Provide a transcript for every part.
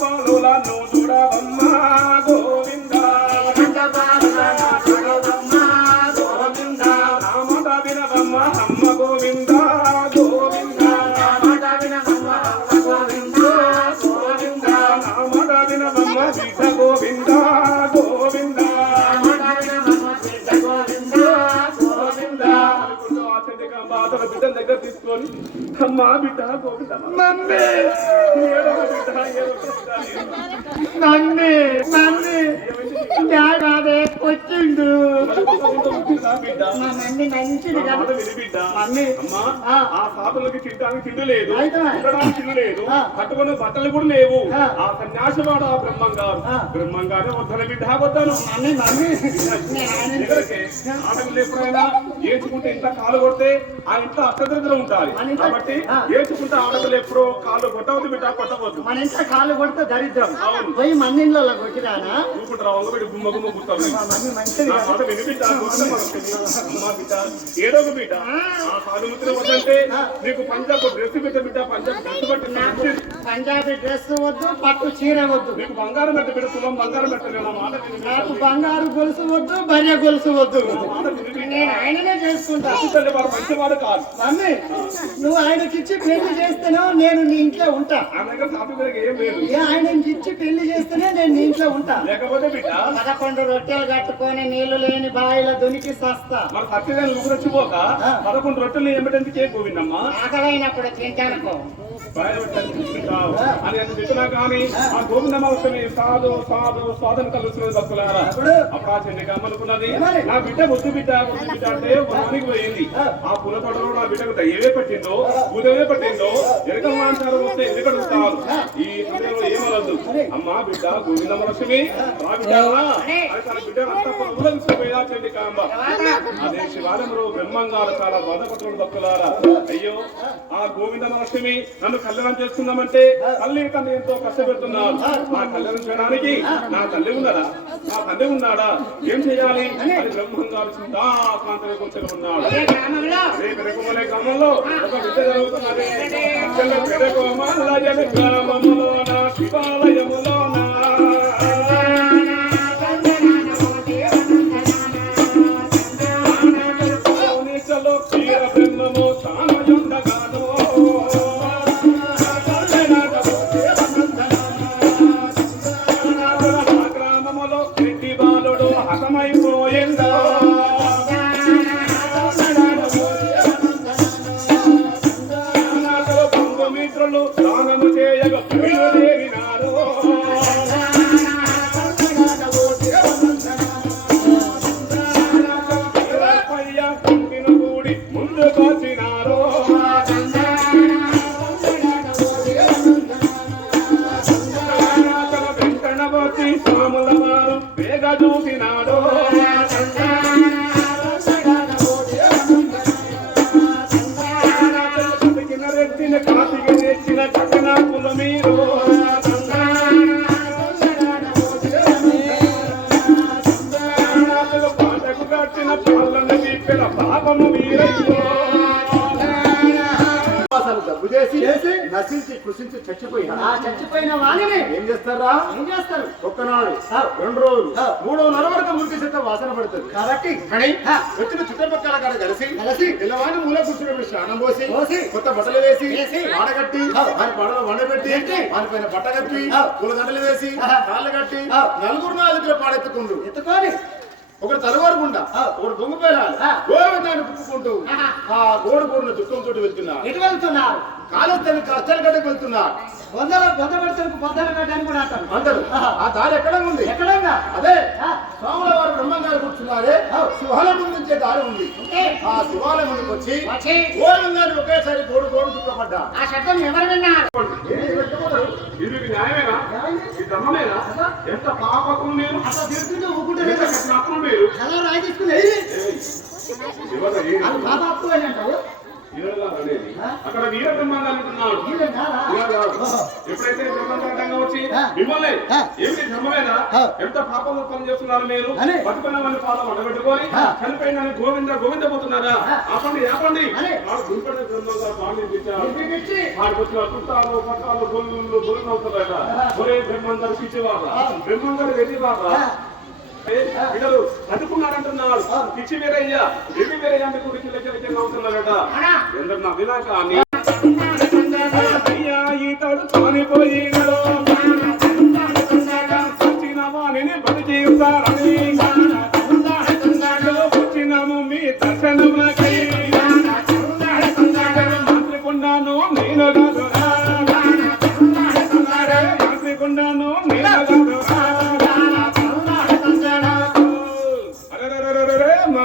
బాలులను చూడవమ్మ గోవింద చూడవమ్మ గోవింద రామట వినవమ్మ అమ్మ గోవింద గోవింద. రామట దగ్గర చేసుకొని అమ్మా బిడ్డ నన్నే నన్నే నన్నే అదే వచ్చిండు మా మమ్మీ మంచిది కదా మమ్మీ. ఆ. సాధులకి తినడానికి తిండి లేదు అయితే. ఉండడానికి తిండి లేదు. కట్టుకున్న బట్టలు కూడా లేవు ఆ. సన్యాసివాడు ఆ బ్రహ్మంగారు. బ్రహ్మంగారే వద్దన బిడ్డ వద్దను మమ్మీ మమ్మీ ఆడపిల్ల ఎప్పుడైనా ఏడ్చుకుంటే ఇంట్లో కాలు కొడితే ఆ ఇంట్లో అష్టదరిద్రం ఉండాలి మన ఇంట్లో- కాబట్టి. ఏడ్చుకుంటే ఆడపిల్ల ఎప్పుడో కాళ్ళు కొట్టవద్దు బిడ్డ కొట్టవద్దు మన ఇంట్లో కాళ్ళు కొడితే దరిద్రం. పోయి మందిలో కొట్టిరానా ఊరుకుంటారా వంగబెట్టి గుమ్మ గుమ్మ కూర్చోవాలి మా మమ్మీ మంచిది నా కదా మాట విని బిడ్డ కూర్చో మనకి. అమ్మా బిడ్డ ఏడో ఒక బిడ్డ. ఆ. సాధుమిత్రులు వద్దంటే నీకు పంజాబ్ డ్రెస్ బిడ్డ బిడ్డ పంజాబ్ డ్రెస్ పంజాబీ డ్రెస్ వద్దు పట్టు చీర వద్దు. నీకు బంగారం పెట్ట బిడ్డ తులం బంగారం పెట్టలేదు. నాకు బంగారు గొలుసు వద్దు భార్య గొలుసు వద్దు. నేను ఆయననే చేసుకుంటా. మంచివాడు కాదు. మమ్మీ నువ్వు ఆయనకిచ్చి పెళ్ళి చేస్తేనో నేను నీ ఇంట్లో ఉంటా. ఆ దగ్గర సాధు దగ్గర ఏం లేదు. ఏ ఆయనకి ఇచ్చి పెళ్ళి చేస్తేనే నేను నీ ఇంట్లో ఉంటా. లేకపోతే బిడ్డ పదకొండు రొట్టెలు కట్టుకొని నీళ్ళు లేని బావిలో దునికి సస్తా. మన సత్యదాన్ని ఊరొచ్చిపోక పదకొండు రొట్టెలు ఏమిటందుకే గోవిందమ్మా? ఆకలైనప్పుడు తింటానుకో. అని చెప్పినా కానీ ఆ గోవిందమ్మ సాధు సాధు సాధన కలుస్తున్నది భక్తులారా అప్పుడు? ఆ చెల్లికి అమ్మనుకున్నది నా బిడ్డ ముద్దు బిడ్డ ముద్దు బిడ్డ అంటే వనానికి పోయింది ఆ పులపడలో నా బిడ్డకు దయ్యమే పట్టిందో ఉదయమే పట్టిందో ఎరక మాంసారం వస్తే ఎదురు ఈ సమయంలో ఏమనొద్దు అమ్మా బిడ్డ గోవింద లక్ష్మి రా బిడ్డ తన బిడ్డ అంతా పొలంలో తీసుకుపోయినా కాంబ అదే శివాలయంలో బ్రహ్మంగారు చాలా బాధపడుతున్న భక్తులారా అయ్యో ఆ గోవింద లక్ష్మి నన్ను కళ్యాణం చేసుకుందామంటే తల్లి తండ్రి ఎంతో కష్టపెడుతున్నారు నా కళ్యాణం చేయడానికి నా తల్లి ఉన్నదా నా తండ్రి ఉన్నాడా? ఏం చేయాలి? అని కూర్చొని ఉన్నాడు. గ్రామంలో. ఒక విద్య జరుగుతున్నది. రెడ్డి బాలుడు హతమైపోయిందా బంధుమిత్రులు దానము చేయగ బయలుదేరినారు వీరప్పయ్య ఏం చేస్తారా ఏం చేస్తారు ఒక్కనాడు. రెండు రోజులు. మూడో నెల వరకు మురికి చెత్త వాసన పడుతుంది కాబట్టి. వచ్చిన చుట్టుపక్కల కాడ కలిసి కలిసి పిల్లవాడిని మూల కూర్చున్నప్పుడు స్నానం పోసి పోసి కొత్త బట్టలు వేసి వేసి వాడగట్టి ఆ. వారి పడవ వండబెట్టి పెట్టి వారి పైన బట్ట కట్టి. పూలదండలు వేసి. కాళ్ళు కట్టి. నలుగురు నాలుగురు పాడెత్తుకుండ్రు ఎత్తుకొని ఒకడు తలవారు గుండా ఆ. ఒకడు దొంగ పేరాలి. గోవిందాన్ని పుట్టుకుంటూ ఆహా. ఆ గోడు గోడున దుఃఖంతో వెళ్తున్నా ఎటు వెళ్తున్నారు కాళేశ్వరి కష్టాలు గడ్డకు వెళ్తున్నా. బొందల బొంద పెడతారు బొందల కట్టని కూడా అంటారు. అంటారు. ఆ దారి ఎక్కడ ఉంది. ఎక్కడంగా అదే స్వాముల వారు బ్రహ్మంగారు కూర్చున్నారే. శివాలయం నుంచే దారి ఉంది. ఆ శివాలయం ముందుకు వచ్చి గోవిందాన్ని ఒకేసారి గోడు గోడు దుఃఖపడ్డా ఆ శబ్దం ఎవరు విన్నారు ఇది న్యాయమేనా? ఇది ధర్మమేనా? ఎంత పాపకులు నేను అసలు తిరుగుతుంటే ఊకుంటే అలా రాయి తీసుకుని బాబా అప్పు అని అంటావు వీరలా అనేది. అక్కడ వీర అంటున్నాడు వీళ్ళని? ఓహో. ఎప్పుడైతే వచ్చి. మిమ్మల్ని. ఏమిటి ధర్మమేనా. ఎంత పాపంలో పని చేస్తున్నారు మీరు. బతుకున్న వాళ్ళ పాపం అడబెట్టుకొని. చనిపోయిన గోవింద గోవింద పోతున్నారా ఆ. ఆపండి ఆపండి గుంపడి బ్రహ్మంగా స్వామి ఇచ్చారు ఇంటికి ఇచ్చి వాడికి వచ్చిన చుట్టాలు పట్టాలు గొల్లు. ఒరే. బ్రహ్మంగారు వెళ్ళివాడ ఆ. బిడ్డలు చదువుకున్నారంటున్నారు పిచ్చి వీరయ్య ఎవి వీరయ్య అంటే కూడా చిల్ల చిల్ల చిన్న అవుతున్నారట. ఎందరు నవ్వినాక ఈతడు కానిపోయినడు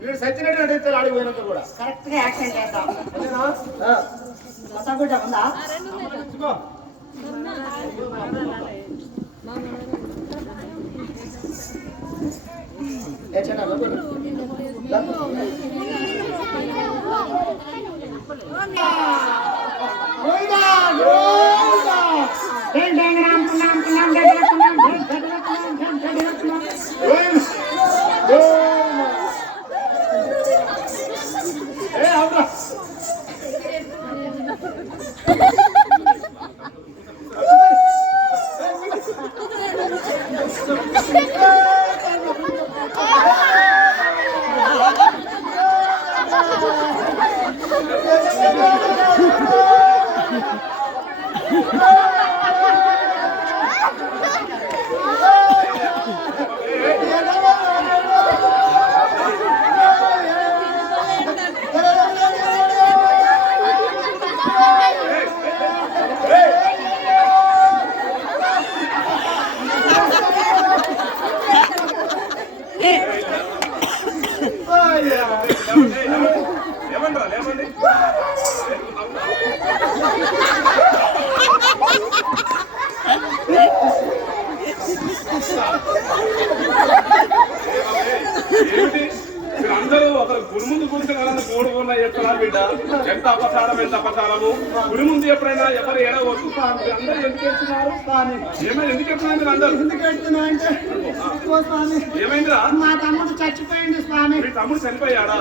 వీడు సచ్చినట్టు నడిస్తారు ఆడిపోయినాక కూడా. కరెక్ట్గా యాక్షన్ చేద్దాం అంతేనా? ఆ. మొత్తం కూడా ఉందా? ఇదిగో. అపచారం ఎంత గురి ముందు ఎప్పుడైనా ఎవరు ఏడవచ్చు అందరూ ఎందుకు వెళ్తున్నారు స్వామి. ఏమైనా ఎందుకు మీరు అందరూ? ఎందుకు వెళ్తున్నావు అంటే ఓ స్వామి. ఏమైందిరా? మా తమ్ముడు చచ్చిపోయింది స్వామి. మీ తమ్ముడు చనిపోయాడా?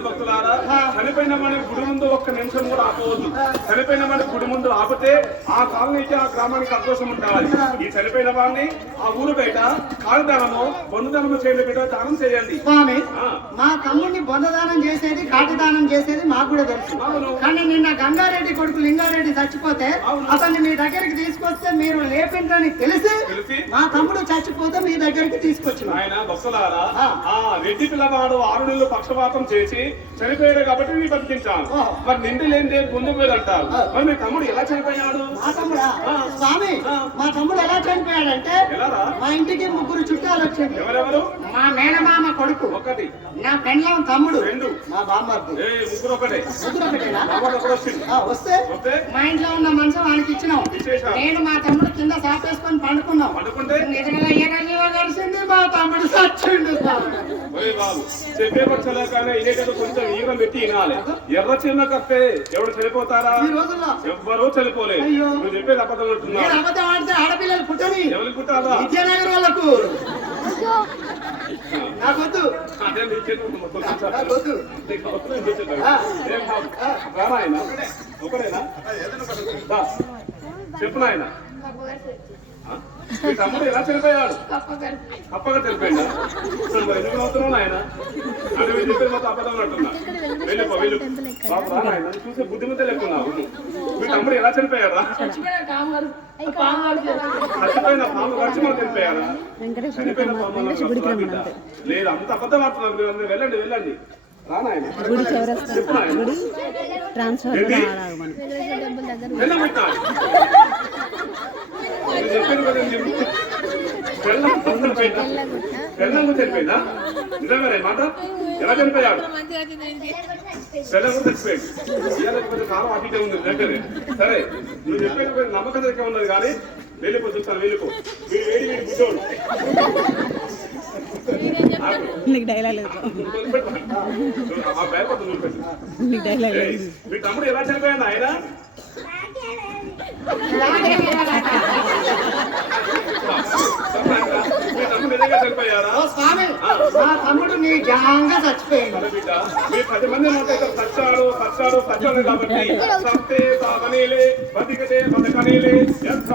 భక్తులారా. చనిపోయిన మన గుడి ముందు ఒక్క నిమిషం కూడా ఆపవద్దు. చనిపోయిన మన గుడి ముందు ఆపితే ఆ కాలనీకి ఆ గ్రామానికి అదోషం ఉండాలి. ఈ చనిపోయిన వాడిని ఆ ఊరు బయట కాలుదానము బొందుదానము చేయండి బిడ్డ దానం చేయండి. స్వామి. మా తమ్ముడిని బొందదానం చేసేది కాటిదానం చేసేది మాకు కూడా తెలుసు. కానీ నిన్న గంగారెడ్డి కొడుకు లింగారెడ్డి చచ్చిపోతే అవును. అతన్ని మీ దగ్గరికి తీసుకొస్తే మీరు లేపిండ్రని తెలిసి తెలిసి మా తమ్ముడు చచ్చిపోతే మీ దగ్గరికి తీసుకొచ్చిన ఆయన భక్తులారా ఆ. రెడ్డి పిల్లవాడు ఆరు నెలలు పక్షపాతం చేసి చనిపోయాడు కాబట్టి నీ బతికించాను. మరి నిండి లేనిదే ముందు మీద అంటారు. మరి మీ తమ్ముడు ఎలా చనిపోయాడు మా తమ్ముడా. స్వామి. మా తమ్ముడు ఎలా చనిపోయాడంటే మా ఇంటికి ముగ్గురు చుట్టాలు వచ్చింది ఎవరెవరు? మా మేనమామ కొడుకు. ఒకటి. నా పెండ్లం తమ్ముడు. రెండు. మా బామ్మర్ది. ఏ ముగ్గురు ఒకటే. ముగ్గురు ఆ, వస్తే వస్తే? మా ఇంట్లో ఉన్న మంచం వానికి నేను మా తమ్ముడు కింద సాపేసుకొని పండుకున్నాం. నిజంగా ఎగజీవ కలిసింది మా తమ్ముడు సచ్చిండు బాబు చెప్పే పక్షాలే కానీ ఇదేటో కొంచెం ఈరం పెట్టి వినాలి. ఎర్ర చిన్న కప్పే ఎవడు చనిపోతారా ఈ రోజుల్లో. ఎవ్వరూ చనిపోలేదు. నువ్వు చెప్పేది అబద్ధం నేను అంటున్నావు అబద్ధం ఆడితే ఆడపిల్లలు పుట్టని. విద్యానగర్ వాళ్ళకు. నాకొద్దు అదే నాకొద్దు ఆయన? ఒకడేనా చెప్పు నాయన. మీ తమ్ముడు ఎలా చనిపోయాడు? అప్పగా మరి ఎందుకు అవుతున్నావు నాయన? అంటే మీరు చెప్పేది మొత్తం అబద్ధం అంటున్నా. వెళ్ళిపో వెళ్ళు బాబు రా నాయన నువ్వు చూసే బుద్ధిమంతే లేకున్నావు మీ తమ్ముడు ఎలా చనిపోయాడా? చచ్చిపోయిన పాము వచ్చి మనం చనిపోయారా చనిపోయిన పాము. లేదు అంత అబద్ధం ఆడుతున్నారు మీరు. వెళ్ళండి వెళ్ళండి. గుడి చౌరస్తా గుడి ట్రాన్స్ఫర్? చెప్పాను కదా చనిపోయిందా ఈ మాట? ఎలా చనిపోయాడు? వెళ్ళం చచ్చిపోయింది ఇవాళ కాలం అటు ఉంది దగ్గరే. సరే నువ్వు చెప్పేది నమ్మకం దగ్గర ఉన్నది కానీ వెళ్ళిపో చూస్తాను వెళ్ళిపో. వీడు వేడి వీడి. నీకు డైలాగ్ లేదు. ఏయ్, మీ తమ్ముడు ఎలా చనిపోయాడు ఆయన స్వామి మా తమ్ముడు నీ జాంగా చచ్చిపోయింది మీ పది మంది సచ్చాడు సచ్చాడు సచ్చాడు కాబట్టి సత్తే సాధనీలే బతికతే బతకనీలే ఎంత